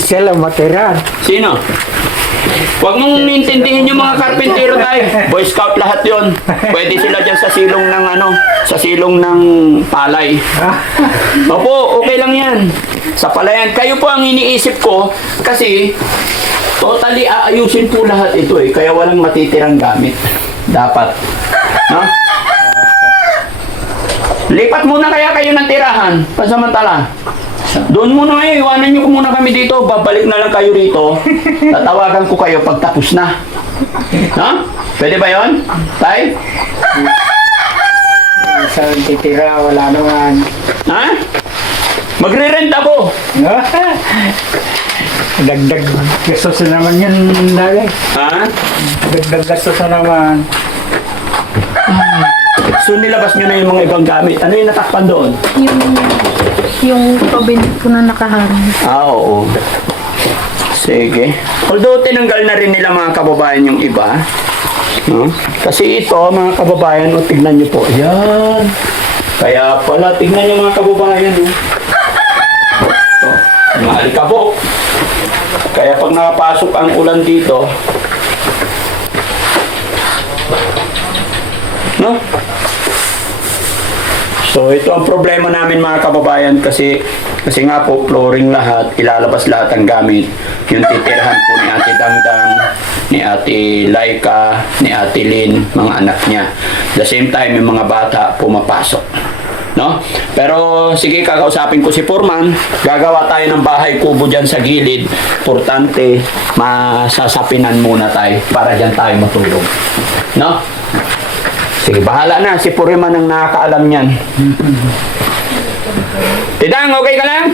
Sila matira. Sino? Huwag mong intindihin yung mga karpentero tayo. Boy Scout lahat yon. Pwede sila dyan sa silong ng sa silong ng palay. Opo, okay lang yan. Sa palayan. Kayo po ang iniisip ko kasi totally aayusin po lahat ito eh. Kaya walang matitirang gamit. Dapat. No? Lipat muna kaya kayo ng tirahan. Pasamantala. Doon muna kayo, iwanan nyo muna kami dito. Babalik na lang kayo rito. Tatawagan ko kayo pag tapos na. Ha? Pwede ba yon? Tay? Sa titira, wala naman. Ha? Magre-rent ako. Dagdag gastos na naman yun dali. Ha? Dagdag gastos na naman. So nilabas nyo na yung mga ibang gamit. Ano yung natakpan doon? Yung cabinet ko na nakaharang. Oo. Sige. Although tinanggal na rin nila mga kababayan yung iba. No? Kasi ito, mga kababayan, tignan nyo po. Yan. Kaya pala, tignan nyo mga kababayan. Mga alikabok. Kaya pag nakapasok ang ulan dito, no? So ito ang problema namin mga kababayan kasi nga po flooring lahat, ilalabas lahat ang gamit. Yung titirhan po ni Ate Dangdang, ni Ate Laika, ni Ate Lynn, mga anak niya. The same time yung mga bata pumapasok. No? Pero sige, kakausapin ko si Foreman. Gagawa tayo ng bahay kubo dyan sa gilid. Importante, masasapinan muna tayo para dyan tayo matulog. No? Sige, bahala na. Si Foreman ang nakakaalam niyan. Tidang, okay ka lang?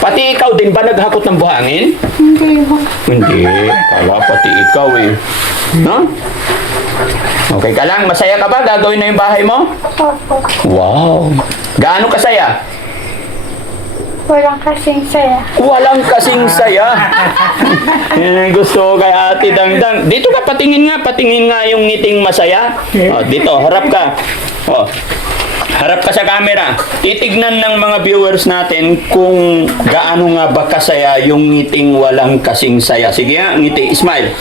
Pati ikaw din ba naghakot ng buhangin? Hindi ba? Hindi. Kala pati ikaw eh. No? Okay ka lang? Masaya ka ba? Gagawin na yung bahay mo? Opo. Wow. Gaano kasaya? Walang kasing saya. Walang kasing saya. Yan ang gusto ko kay Ate Dangdang. Dito ka, patingin nga yung ngiting masaya. Oh, dito, harap ka. Oh. Harap ka sa camera. Titignan ng mga viewers natin kung gaano nga ba kasaya yung ngiting walang kasing saya. Sige nga, ngiti, smile.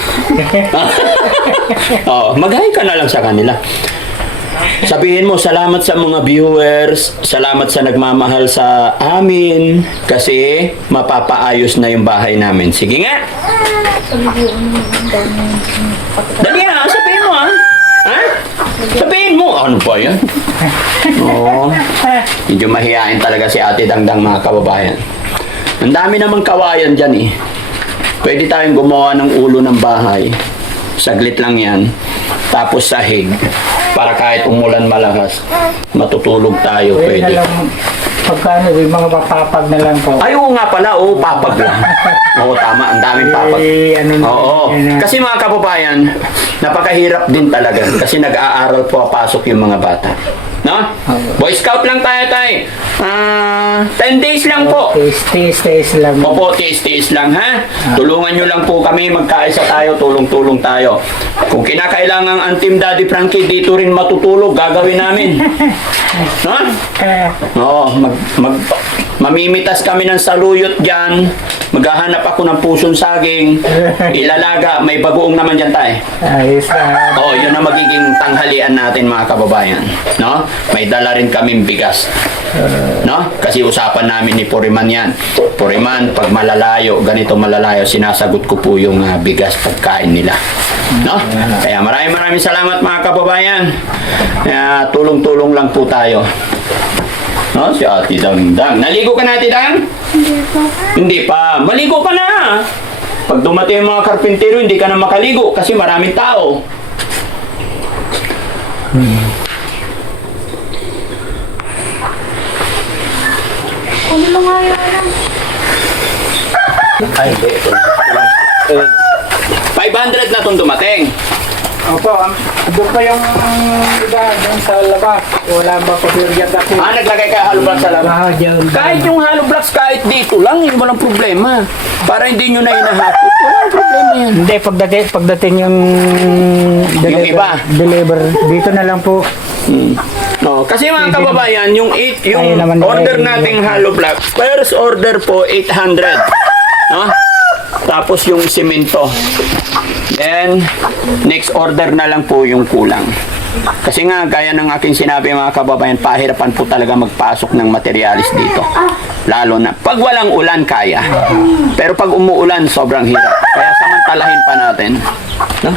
Oh, mag-hi ka na lang sa kanila. Sabihin mo, salamat sa mga viewers, salamat sa nagmamahal sa amin, kasi mapapaayos na yung bahay namin. Sige nga. Dali ha, sabihin mo ha. Ha? Sabihin mo, ano ba yan? Oo. Medyo mahihain talaga si Ate Dangdang mga kababayan. Ang dami namang kawayan dyan eh. Pwede tayong gumawa ng ulo ng bahay. Saglit lang yan. Tapos sahig. Para kahit umulan malakas, matutulog tayo. Pwede. Pagkano, yung mga papapag na lang po. Ay, oo nga pala. Oo, papag lang. Oo, tama. Ang daming papag. Oo. Kasi mga kababayan, napakahirap din talaga. Kasi nag-aaral po pasok yung mga bata. No? Boy Scout lang tayo. 10 days lang po. Tiis lang. Opo, tiis lang ha. Tulungan nyo lang po kami, magkaisa tayo, tulong-tulong tayo. Kung kinakailangan ang Team Daddy Frankie dito rin matutulog, gagawin namin. No? Oo, mamimitas kami ng saluyot dyan. Maghahanap ako ng pusong saging. Ilalaga, may bagoong naman dyan tayo. Ayos na. Oo, yun ang magiging tanghalian natin mga kababayan. No? May dala rin kaming bigas. No? Kasi usapan namin ni Foreman yan. Foreman, pag malalayo, ganito malalayo, sinasagot ko po yung bigas pagkain nila. No? Kaya maraming salamat mga kababayan. Kaya tulong-tulong lang po tayo. No? Si Ate Dangdang. Naligo ka na, Ate Dang? Hindi pa. Hindi pa. Maligo ka na. Pag dumating yung mga karpintero, hindi ka na makaligo kasi maraming tao. Ano lang nga yun? Ay, hindi. 500 na itong dumating. Opo, doon pa yung iba, doon sa labas. Wala ba pa period ako? Naglagay ka hollow blocks sa labas? Dyan. Kahit yung hollow blocks, kahit dito lang, yun walang problema. Para hindi nyo na hinahapot. Walang problema yan. Hindi, pagdating yung iba. Deliver, dito na lang po. No, kasi mga kababayan, yung Ayun naman, order ayun, nating hollow blocks, first order po 800. No? Tapos yung simento. Then, next order na lang po yung kulang. Kasi nga, gaya ng aking sinabi mga kababayan, pahirapan po talaga magpasok ng materialis dito. Lalo na, pag walang ulan, kaya. Pero pag umuulan, sobrang hirap. Kaya samantalahin pa natin. No?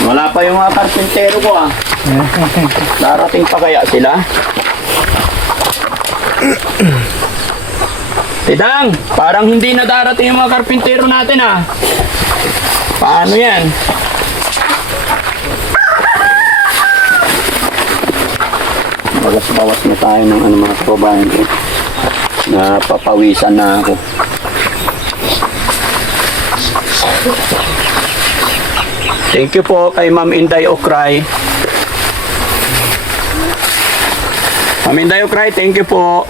Wala pa yung mga karpintero ko ah. Darating pa kaya sila? Tidang, parang hindi na darating yung mga karpintero natin ah. Paano yan? Bawas-bawas na tayo ng ano mga kababayan ko. Napapawisan na ako. Thank you po kay Ma'am Inday Okray. Ma'am Inday Okray, thank you po.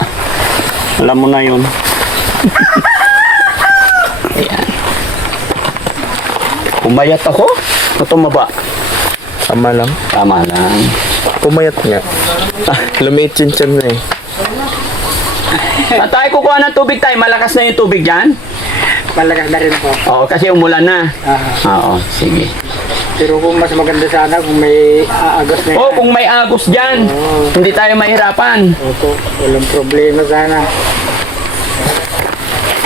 Alam mo na yun. Ayan. Pumayat ako? O tumaba? Tama lang. Tama lang. Pumayat nga. Lumiit chin-chin na eh. Tayo kukuha ng tubig tayo. Malakas na yung tubig dyan? Malakas na rin po. Oo, kasi umulan na. Oo, sige. Pero kung mas maganda sana kung may aagos na Oh, kung may agos dyan, hindi tayo mahirapan. Opo, walang problema sana.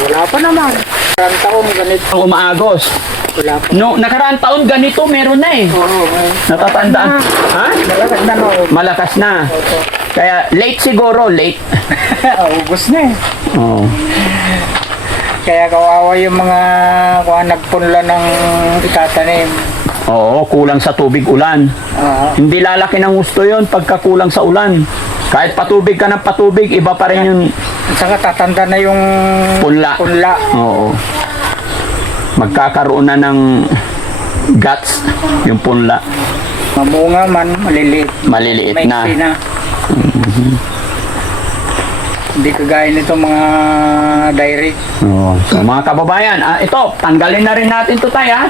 Wala pa naman. Karang taon ganito. Kung umaagos. Wala pa. No, nakaraang taon ganito meron na eh. Oo, Natatandaan. Ha? malakas na no. Malakas na. Opo. Kaya late siguro, late. August na eh. Oo. Kaya kawawa yung mga kung nagpunla ng itatanim. Oo, kulang sa tubig ulan. Hindi lalaki ng gusto yon pagka kulang sa ulan. Kahit patubig ka ng patubig, iba pa rin yung At saka tatanda na yung punla. Oo. Magkakaroon na ng guts yung punla. Mamunga man, maliliit. Maliliit May na. na. Hindi kagaya nito mga direct. Oo. So, mga kababayan, ito, tanggalin na rin natin to tayo, ha?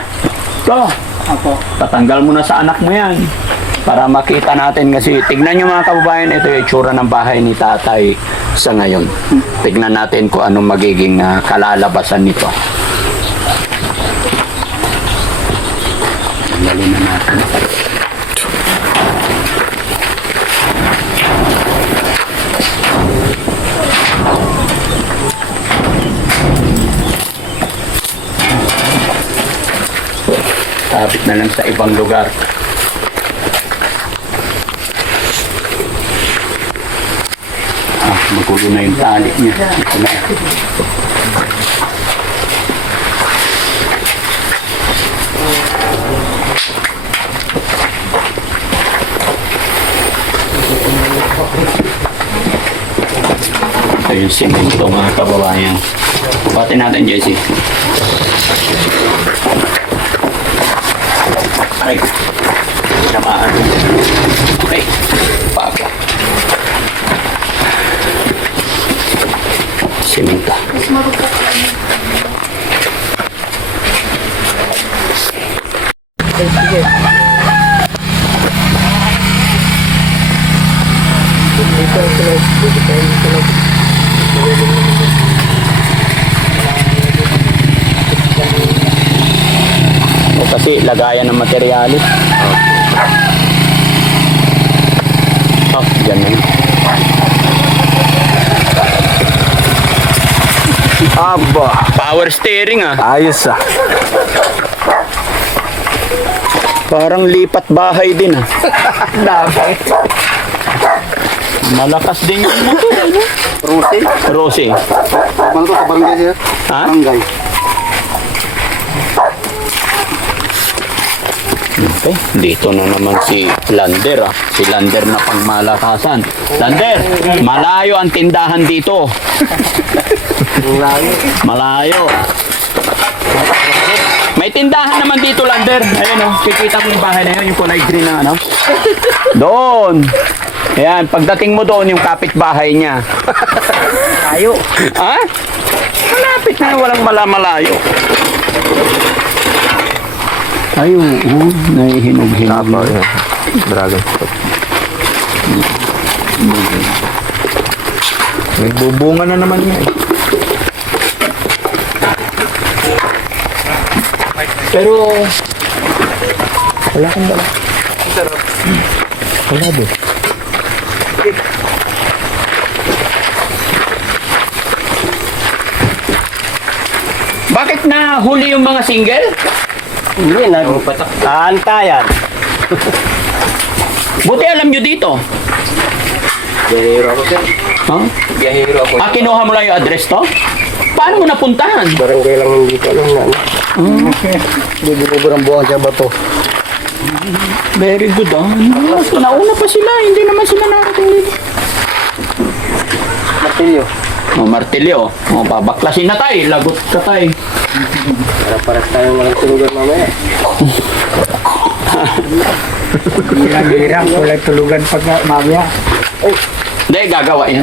Ito, Ako. tatanggal mo na sa anak mo yan. Para makita natin kasi tignan nyo mga kababayan, ito yung itsura ng bahay ni tatay sa ngayon. Tignan natin kung anong magiging kalalabasan nito. Tanggalin na natin. Sabit na lang sa ibang lugar. Magulo na yung tali niya. Ito na. Ito yung simento mga kababayan. Bukatin natin, Jesse. Ay, namaan. Okay, paka. Simenta. Sige. Dito ang tulog. Dito ang tulog. O kasi lagayan ng materialis. Oh, dyan na yun. Aba! Power steering ah. Ayos ah. Parang lipat bahay din ah. Dapat. Malakas din yung motor. Ano? Rosy. Rosy. Ano to? Kabarangay siya? Ha? Barangay. Okay, dito na naman si Lander ah. Si Lander na pangmalakasan. Lander, malayo ang tindahan dito. Malayo. May tindahan naman dito, Lander. Ayun oh, kikita mo yung bahay na yun, yung kulay green na ano. Doon. Ayan, pagdating mo doon, yung kapitbahay niya. Tayo. Ha? Malapit na, walang malayo. Ay, oo, nahihinog-hinog. Tapa yun. Dragon fruit. Nagbubunga na naman yan. Pero, Wala kang dala. Wala din. bakit na huli yung mga single? Hindi, nagpatak-aantayan. Buti alam nyo dito. Biyahero ako, sir. Huh? Biyahero ako. Kinuha mo lang yung address to? Paano mo napuntahan? Barangay lang hindi ko alam na. Hindi binubura ang buwang siya ba to? Very good, ah. Nauna pa sila, hindi naman sila narating dito. Martilyo. Oh, martilyo. Oh, babaklasin na tayo. Lagot ka tayo. Para tayong walang tulugan mamaya. Hirang-hirang, walang tulugan pag mamaya. Hindi, gagawa yan.